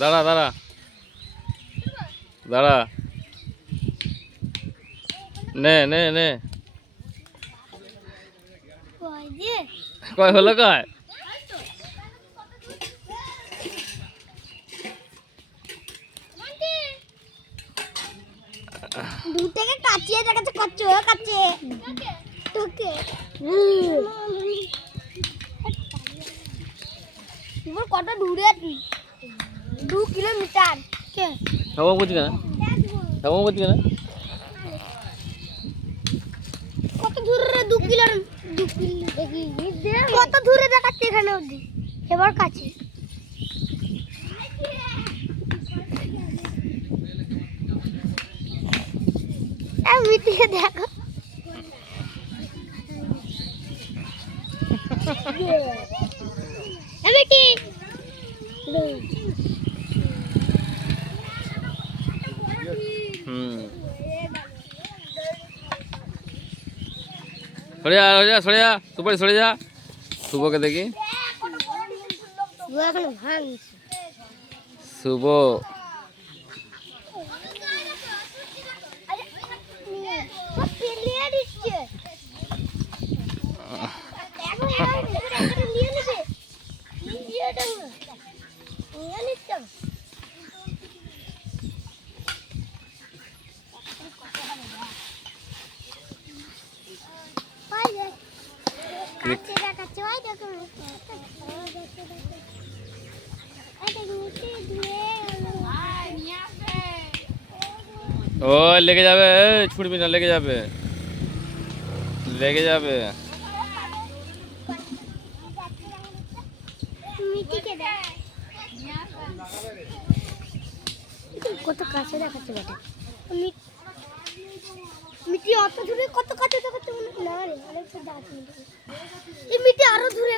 দাঁড়া দাঁড়া দাঁড়া, নে নে নে, কয় হলো কয়? দূর থেকে কাচিয়ে দেখাচ্ছে, কাচ্ছে কাচ্ছে তোকে কত দূরে আছি? 2 কিলোমিটার। কে খাবো বুঝি না, খাবো বুঝি না। কত দূরে রে? 2 কিলো, 2 কিলো দেখি কত দূরে দেখাচ্ছে এখানে অবধি, এবার কাছে। মিটিয়ে দেখো, মিটি সরে যা, সরে যা, সরে যা, সুপারি সরে যা। শুভকে দেখি, শুভ ও লেগে যাবে, ছুটবি না, লেগে যাবে, লেগে যাবে। কত কাছে দেখাচ্ছে বেটা, মিটি অত দূরে কত কাছে দেখাচ্ছে মনে না রে, অনেক মিটি আরো দূরে।